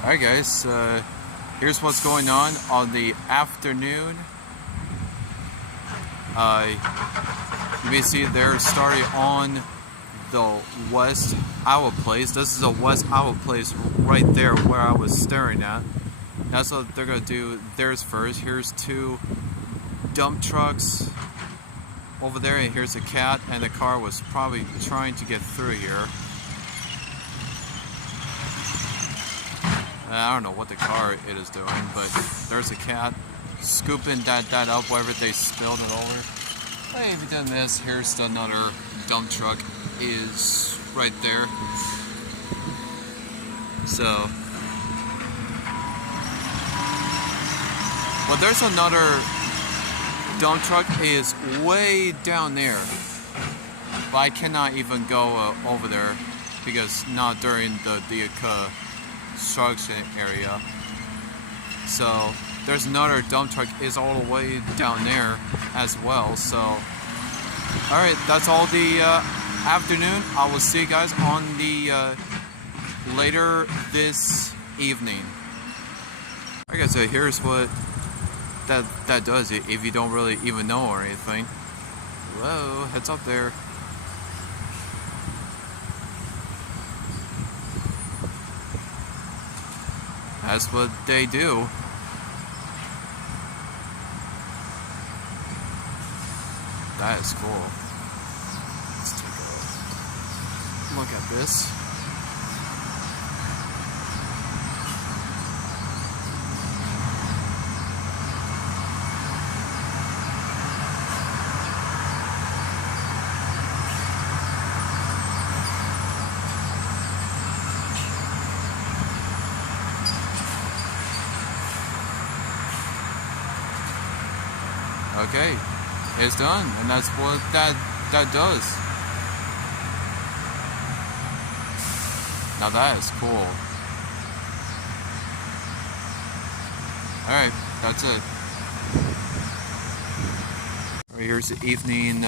Alright guys, here's what's going on the afternoon. You may see they're starting on the West Iowa Place. This is a West Iowa Place right there where I was staring at. That's what they're going to do theirs first. Here's two dump trucks over there, and here's a cat, and the car was probably trying to get through here. I don't know what the car it is doing, but there's a cat scooping that up wherever they spilled it over. Hey, if you done this, here's another dump truck is right there. So, well, there's another dump truck is way down there, but I cannot even go over there because not during the construction area. So there's another dump truck is all the way down there as well. So alright, that's all the afternoon. I will see you guys on the later this evening. Like I said, here's what that does if you don't really even know or anything. Whoa, heads up there. That's what they do. That is cool. Let's take a look at this. Okay, it's done, and that's what that does. Now that is cool. Alright, that's it. Alright, here's the evening,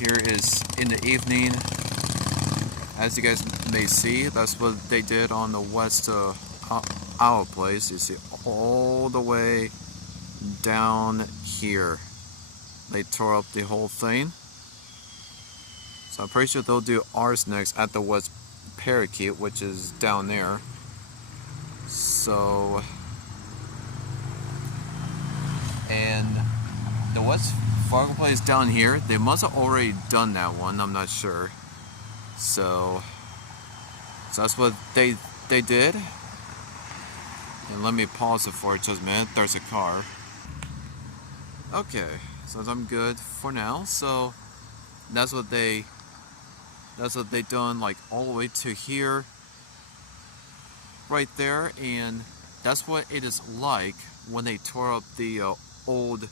here is in the evening. As you guys may see, that's what they did on the West Iowa Place. You see all the way down here. They tore up the whole thing. So I'm pretty sure they'll do ours next at the West Parakeet, which is down there. So, and the West Fargo place down here, they must have already done that one, I'm not sure. So that's what they did. And let me pause it for just a minute. There's a car. Okay, so I'm good for now. So that's what they done, like all the way to here, right there, and that's what it is like when they tore up the old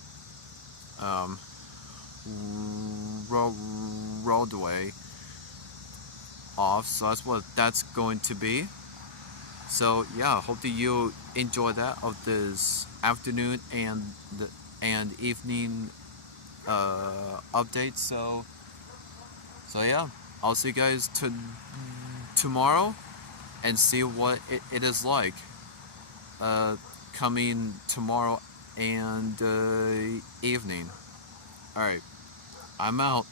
roadway off. So that's what that's going to be. So yeah, hope that you enjoy that of this afternoon and evening update. So yeah, I'll see you guys tomorrow and see what it is like coming tomorrow and evening. Alright, I'm out.